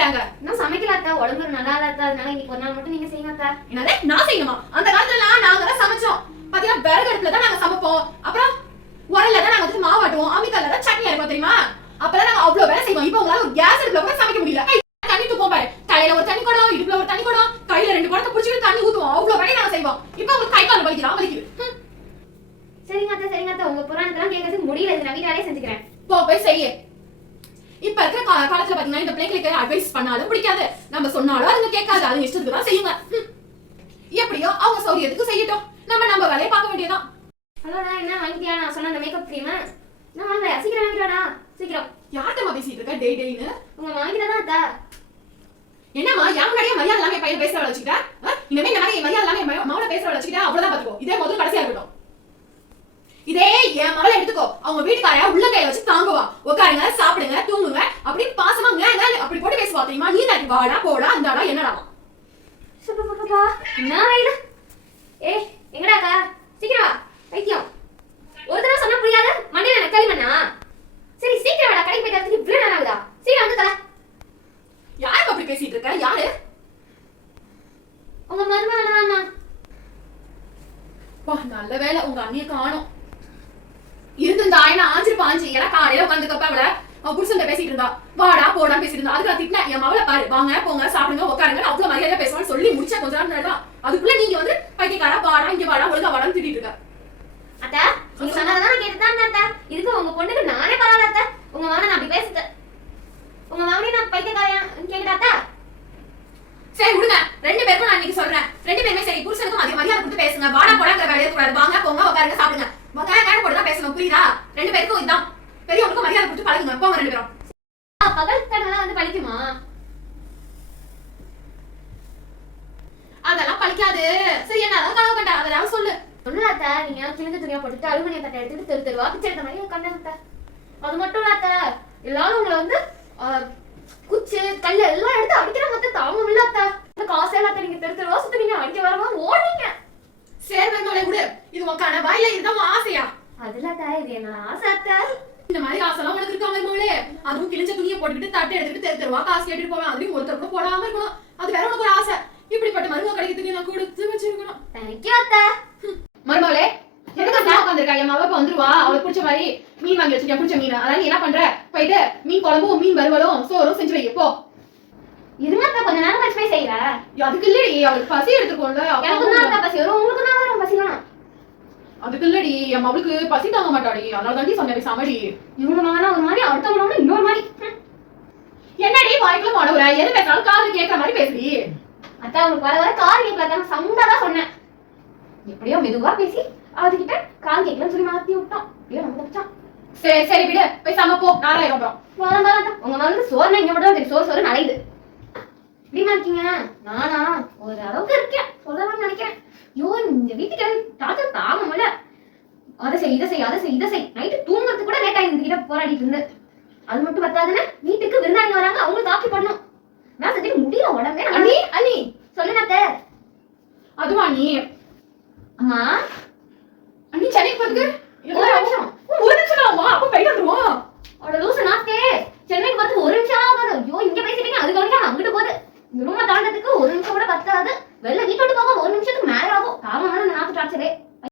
பண்றாங்க இன்னும் சமைக்கல அத்தா உடம்பு நல்லா இல்ல அத்தா அதனால இன்னைக்கு ஒரு நாள் மட்டும் நீங்க செய்யுங்க அத்தா. என்னது? நான் செய்யணுமா? அந்த காலத்துல நாங்க தான் சமைச்சோம். பாத்தீங்கன்னா விறகு அடுப்புல தான் நாங்க சமைப்போம். அப்புறம் உரல்ல தான் நாங்க வந்து மாவாட்டுவோம் அம்மிக்கல்ல தான் சட்னி அரைப்போம் தெரியுமா? அப்பதான் நாங்க அவ்வளவு வேலை செய்வோம். இப்போ உங்களால ஒரு கேஸ் அடுப்புல கூட சமைக்க முடியல. தண்ணி தூப்போம் பாரு. தலையில ஒரு தண்ணி குடம் இடுப்புல ஒரு தண்ணி குடம். கையில ரெண்டு குடத்தை புடிச்சிட்டு தண்ணி ஊத்துவோம். அவ்வளவு வேலையை நாங்க செய்வோம். இப்போ உங்களுக்கு கை கால் வலிக்குதா? வலிக்குது. சரிங்க அத்தா சரிங்க அத்தா. உங்க புராணத்தெல்லாம் கேட்கறதுக்கு முடியல. இது நான் வீட்டாலே செஞ்சுக்கிறேன். போ போய் செய்ய. இப்ப இருக்கிற காலத்துல பாத்தீங்கன்னா இந்த பிள்ளைங்களுக்கு அட்வைஸ் பண்ணாலும் பிடிக்காது. நம்ம சொன்னாலும் அதுங்க கேட்காது. அது இஷ்டத்துக்கு தான் செய்யுங்க. எப்படியோ அவங்க சௌரியத்துக்கு செய்யட்டும். நம்ம நம்ம வேலையை பார்க்க வேண்டியதான் ஹலோடா என்ன வாங்கிட்டியா? நான் சொன்ன அந்த மேக்கப் க்ரீம் நான் வாங்கல. சீக்கிரம் வாங்கிட்டாடா சீக்கிரம். யார்கிட்ட பேசிட்டு இருக்க? டே டேன்னு உங்க வாங்கிட்டா தான் அத்தா? என்னம்மா என் முன்னாடியே மரியாதை இல்லாம பையன் பேசுற வச்சுக்கிட்டா? இனிமே இந்த மாதிரி மரியாதை இல்லாம என் மவளை பேசுற வச்சுக்கிட்டா? அவ்வளவுதான் பாத்துக்கோ. இதே முதல் கடைசியா இருக்கட்டும். இதே என் மகளை எடுத்துக்கோ. அவங்க வீட்டுக்காரையா உள்ள கையில வச்சு தாங்குவா உட்காருங்க சாப்பிடுங்க தூங்குங்க அப்படி பாசமா ங்க, ங்க, அப்படி போட்டு பேசுவா தெரியுமா நீ நாட்டி வாடா போடா அந்தாடா என்னடா? சுப்பா என்ன வயலு? ஏய் எங்கடாக்கா சீக்கிரம் வா. வைத்தியம். ஒரு தடவை சொன்னா புரியாது. மண்டையில சரி சீக்கிரம் வாடா கடைக்கு இவ்வளவு நேரம் ஆகுதா? சீக்கிரம் வந்து தல. யாருக்கு அப்படி பேசிட்டு இருக்க? யாரு? உங்க மருமகன் பா நல்ல வேலை உங்க அண்ணிய காணோம். இருந்திருந்தா என்ன ஆஞ்சு. பாஞ்சு ஏன்னா காலையில உட்காந்துக்கப்ப அவள. அவ புருஷன் பேசிட்டு இருந்தா. போடா பேசிட்டு இருந்தா அதுக்கு நான் திட்டினேன் என் மவளை பாரு வாங்க போங்க சாப்பிடுங்க உட்காருங்க நான் அவ்வளவு மரியாதை பேசுவான்னு சொல்லி முடிச்ச கொஞ்ச நேரம் தான் அதுக்குள்ள நீங்க வந்து பைத்தியக்காரா வாடா இங்க வாடா ஒழுங்கா வாடான்னு திட்டிட்டு இருக்க. அத்தா நீங்க சொன்னதான் கேட்டுதான் அத்தா. இதுக்கு உங்க பொண்ணுக்கு நானே பரவாயில்ல அத்தா. உங்க மகனை நான் அப்படி பேசுது உங்க மகனே நான் பைத்தியக்காரையா கேக்குதா அத்தா? சரி விடுங்க. ரெண்டு பேருக்கும் நான் இன்னைக்கு சொல்றேன். ரெண்டு பேருமே சரி புருஷனுக்கும் அதிக மரியாதை கொடுத்து பேசுங்க. வாடா போடாங்கிற வேலையை கூடாது. வாங்க போங்க உட்காருங்க சாப்பிடுங்க. வாங்க நேரம் போட்டு தான் பேசணும். புரியுதா? ரெண்டு பேருக்கும் இதுதான் பெரியவங்களுக்கும் மரியாதை கொடுத்து பழகுங்க. போங்க ரெண்டு பேரும். பகல் கடலாம் வந்து பழிக்குமா அதெல்லாம் பழிக்காது சரி என்ன அதான் கனவு கண்டா அதெல்லாம் சொல்லு. அத்தா. நீங்க கிழங்கு துணியா போட்டுட்டு அலுமினிய தட்டை எடுத்துட்டு தெரு தெருவா பிச்சை எடுத்த மாதிரி கண்ணு அத்தா. அது மட்டும் இல்ல அத்தா. எல்லாரும் உங்களை வந்து குச்சி கல்லு எல்லாம் எடுத்து அடிக்கிற தாங்க இல்ல அத்தா. இந்த காசே இல்லாத நீங்க தெரு தெருவா சுத்துறீங்க அடிக்க வரவா ஓடுறீங்க. சரி வெங்கோலை விடு. இது உன் கனவா இல்ல இதுதான் ஆசையா? அதுல இது என்ன ஆசை அத்தா. இந்த மாதிரி ஆசைலாம் உனக்கு இருக்கா மருமகளே அதுவும் கிழிஞ்ச துணியை போட்டுக்கிட்டு தட்டை எடுத்துட்டு தெரு தெருவா காசு கேட்டுட்டு போவேன். அதுலயும் ஒருத்தர் கூட போடாம இருக்கணும். அது வேற உனக்கு ஒரு ஆசை. இப்படிப்பட்ட மருமக கிடைக்கிறதுக்கு நான் கொடுத்து வச்சிருக்கணும். மருமகளே உட்காந்துருக்கா என் இப்ப வந்துருவா. அவளுக்கு பிடிச்ச மாதிரி மீன் வாங்கி வச்சிருக்கேன் பிடிச்ச மீன். அதான் நீ என்ன பண்ற? போயிட்டு மீன் குழம்பும் மீன் வறுவலும் சோறும் செஞ்சு வை போ. அத்தா கொஞ்ச நேரம் கழிச்சு போய் செய்யறேன் அதுக்கு இல்லடி. அவளுக்கு பசி எடுத்துக்கோல எனக்கு தான் பசி வரும். உங்களுக்கு தான் வரும் பசி வேணும் அதுக்கு இல்லடி என் மவளுக்கு பசி தாங்க மாட்டாடி. அதனால தாண்டி சொன்னேன் சமடி. இவங்க மகனா ஒரு மாதிரி அடுத்த மகனா இன்னொரு மாதிரி. என்னடி வாய்க்குள்ள மாடவுற எது பேசினாலும் காது கேட்கற மாதிரி பேசுடி. அத்தா உங்களுக்கு வர வர காது கேட்கல தான் சவுண்டா தான் சொன்னேன். எப்படியோ மெதுவா பேசி அதுகிட்ட காது கேட்கலன்னு சொல்லி மாத்தி விட்டோம் ஐயோ நம்ம தப்பிச்சான் சரி சரி விடு. போய் போ. நாலாயிரம் அப்புறம். வரம் வரம் உங்க மருந்து சோறுனா இங்க மட்டும் தான் தெரியும். சோறு சோறு நலையுது எப்படிமா இருக்கீங்க? நானா? ஒரு அளவுக்கு இருக்கேன். சொல்லலாம்னு நினைக்கிறேன். ஐயோ இந்த வீட்டுக்கு டார்ச்சர் தாங்க முடியல. அதை செய் இதை செய் அதை செய் இதை செய். நைட்டு தூங்குறது கூட லேட் ஆகி கிட்ட போராடிட்டு இருந்து. அது மட்டும் பத்தாதுன்னா வீட்டுக்கு விருந்தாளி வராங்க அவங்களும் தாக்கி பண்ணும் நான் செஞ்சுட்டு முடியல உடம்பே அனி அனி சொல்லுனாத்த அதுவா நீ அம்மா. அண்ணி சென்னைக்கு போறதுக்கு? ஒரு நிமிஷம். ஒரு நிமிஷம் ஆமா அப்ப போயிட்டு வந்துருவோம் அவட லூசு நாத்தே. சென்னைக்கு போறது ஒரு நிமிஷம் ஆகாது. ஐயோ இங்க பேசிட்டீங்க அது கவனிக்க அங்கிட்டு போகுது. இந்த ரூமை தாண்டதுக்கு ஒரு நிமிஷம் கூட பத்தாது. வெளில